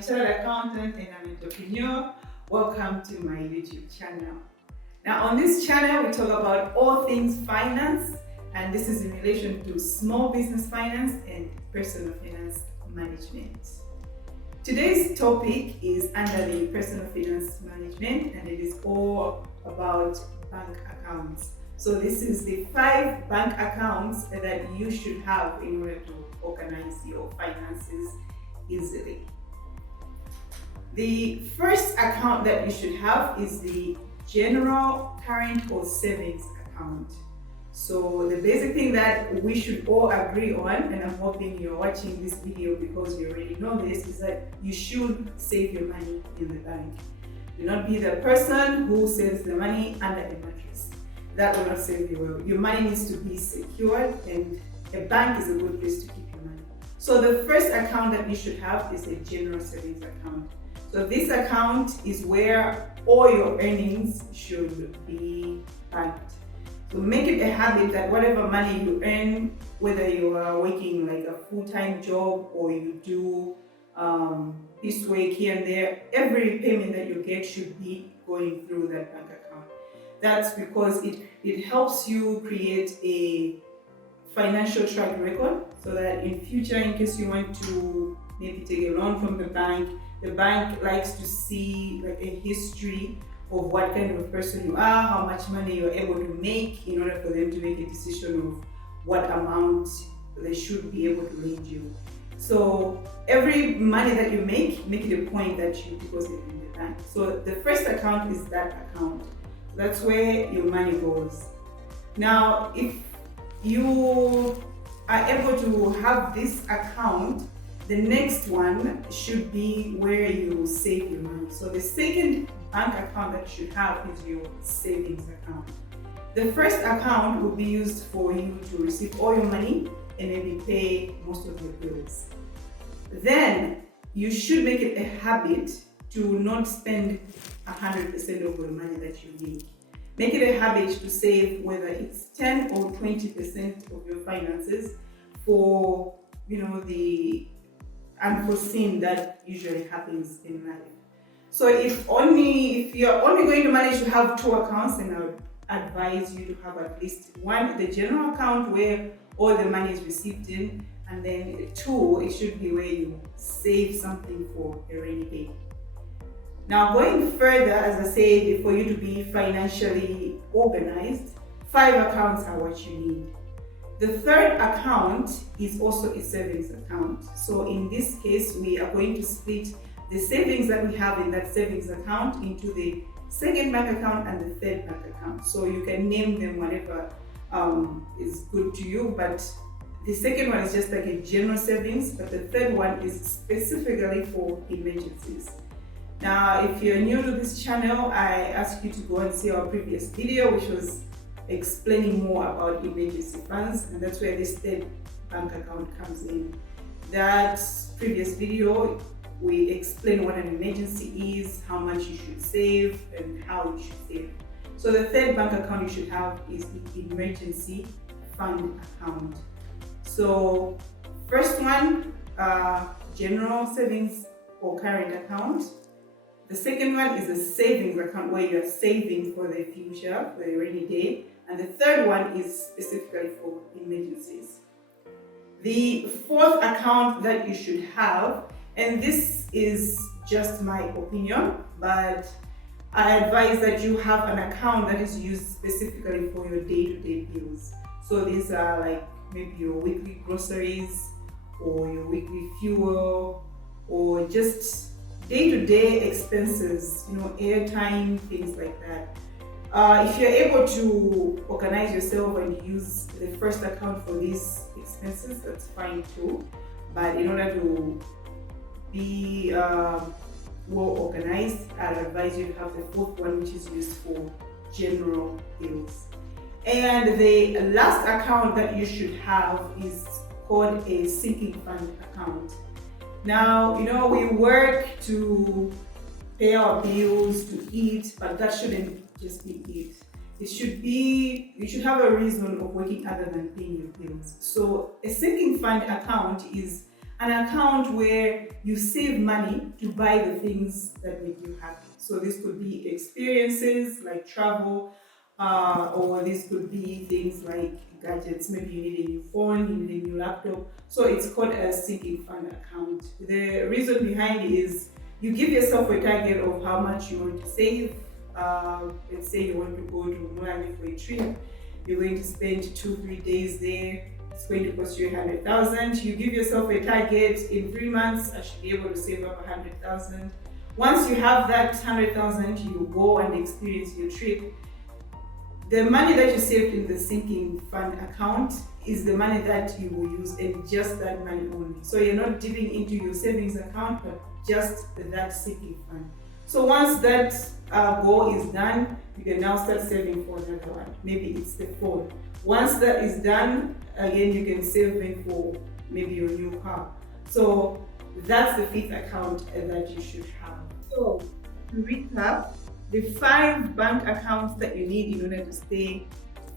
a chartered accountant and I'm an entrepreneur. Welcome to my YouTube channel. Now on this channel we talk about all things finance, and this is in relation to small business finance and personal finance management. Today's topic is under the personal finance management, and it is all about bank accounts. So this is the 5 bank accounts that you should have in order to organize your finances easily. The first account that you should have is the general current or savings account. So the basic thing that we should all agree on, and I'm hoping you're watching this video because you already know this, is that you should save your money in the bank. Do not be the person who saves the money under a mattress. That will not save you well. Your money needs to be secured, and a bank is a good place to keep your money. So the first account that you should have is a general savings account. So this account is where all your earnings should be banked. So make it a habit that whatever money you earn, whether you are working like a full-time job or you do piecework here and there, every payment that you get should be going through that bank account. That's because it helps you create a financial track record, so that in future, in case you want to maybe take a loan from the bank likes to see like a history of what kind of person you are, how much money you're able to make, in order for them to make a decision of what amount they should be able to lend you. So every money that you make it a point that you deposit in the bank. So the first account is that account. That's where your money goes. Now, if you are able to have this account, the next one should be where you save your money. So the second bank account that you should have is your savings account. The first account will be used for you to receive all your money and maybe pay most of your bills. Then you should make it a habit to not spend 100% of your money that you make. Make it a habit to save, whether it's 10 or 20% of your finances for, the unforeseen that usually happens in life. So if you're only going to manage to have 2 accounts, then I would advise you to have at least one, the general account where all the money is received in, and then 2, it should be where you save something for a rainy day. Now, going further, as I said, for you to be financially organized, 5 accounts are what you need. The third account is also a savings account. So in this case, we are going to split the savings that we have in that savings account into the second bank account and the third bank account. So you can name them whatever is good to you, but the second one is just like a general savings, but the third one is specifically for emergencies. Now, if you're new to this channel, I ask you to go and see our previous video, which was explaining more about emergency funds, and that's where this third bank account comes in. That previous video, we explain what an emergency is, how much you should save, and how you should save. So the third bank account you should have is the emergency fund account. So first one, general savings or current account. The second one is a savings account where you are saving for the future, for a rainy day. And the third one is specifically for emergencies. The fourth account that you should have, and this is just my opinion, but I advise that you have an account that is used specifically for your day-to-day bills. So these are like maybe your weekly groceries or your weekly fuel, or just day-to-day expenses, airtime, things like that. If you're able to organize yourself and use the first account for these expenses, that's fine too. But in order to be well organized, I'd advise you to have the fourth one, which is used for general bills. And the last account that you should have is called a sinking fund account. Now, we work to pay our bills, to eat, but that shouldn't just be it. You should have a reason of working other than paying your bills. So a sinking fund account is an account where you save money to buy the things that make you happy. So this could be experiences like travel, or this could be things like gadgets. Maybe you need a new phone, you need a new laptop. So it's called a sinking fund account. The reason behind it is you give yourself a target of how much you want to save. Let's say you want to go to Mwangi for a trip. You're going to spend 2-3 days there. It's going to cost you 100,000. You give yourself a target in 3 months. I should be able to save up 100,000. Once you have that 100,000, you go and experience your trip. The money that you saved in the sinking fund account is the money that you will use, and just that money only. So you're not dipping into your savings account, but just that sinking fund. So once that goal is done, you can now start saving for another one. Maybe it's the phone. Once that is done, again, you can save it for maybe your new car. So that's the fifth account that you should have. So to recap, the 5 bank accounts that you need in order to stay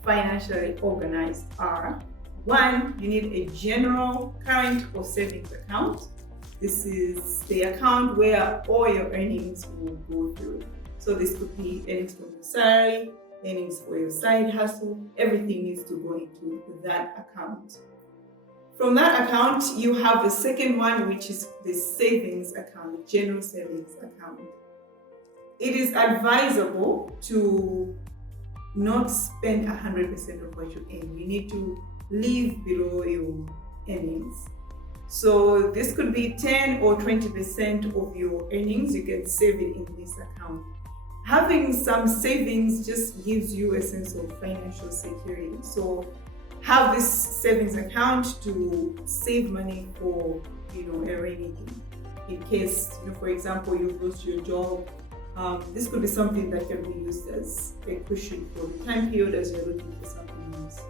financially organized are: 1, you need a general current or savings account. This is the account where all your earnings will go through. So this could be earnings from your salary, earnings for your side hustle. Everything needs to go into that account. From that account, you have the second one, which is the savings account, general savings account. It is advisable to not spend 100% of what you earn. You need to live below your earnings. So this could be 10 or 20% of your earnings. You can save it in this account. Having some savings just gives you a sense of financial security. So have this savings account to save money for, a rainy day. In case, for example, you've lost your job, this could be something that can be used as a cushion for the time period as you're looking for something else.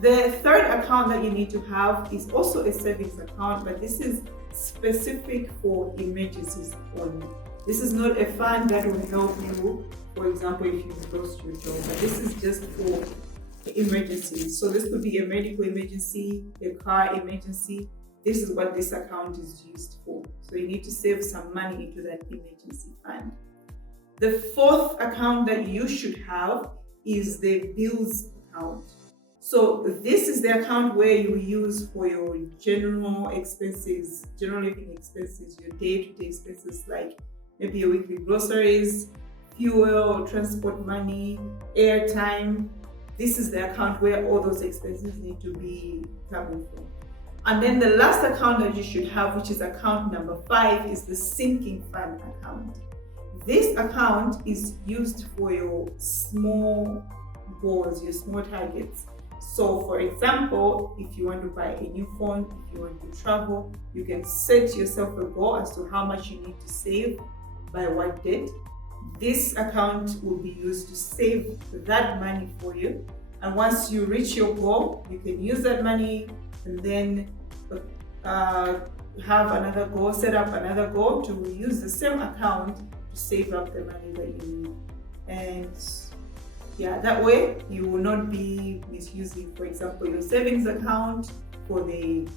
The third account that you need to have is also a savings account, but this is specific for emergencies only. This is not a fund that will help you, for example, if you've lost your job, but this is just for emergencies. So this could be a medical emergency, a car emergency. This is what this account is used for. So you need to save some money into that emergency fund. The fourth account that you should have is the bills account. So this is the account where you use for your general expenses, general living expenses, your day-to-day expenses like maybe your weekly groceries, fuel, transport money, airtime. This is the account where all those expenses need to be coming from. And then the last account that you should have, which is account number 5, is the sinking fund account. This account is used for your small goals, your small targets. So for example, if you want to buy a new phone, if you want to travel, you can set yourself a goal as to how much you need to save by what date. This account will be used to save that money for you. And once you reach your goal, you can use that money and then have another goal, set up another goal to use the same account to save up the money that you need. And that way you will not be misusing, for example, your savings account for an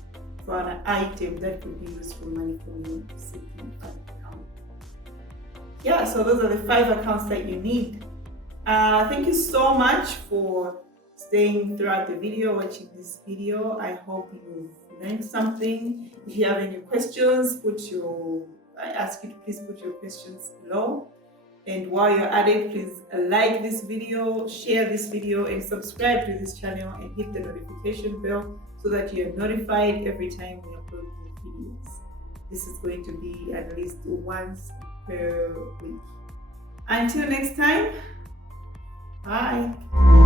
item that could be used for money from your saving account. So those are the 5 accounts that you need. Thank you so much for staying throughout the video, watching this video. I hope you've learned something. If you have any questions, I ask you to please put your questions below. And while you're at it, please like this video, share this video, and subscribe to this channel and hit the notification bell so that you're notified every time we upload new videos. This is going to be at least once per week. Until next time, bye.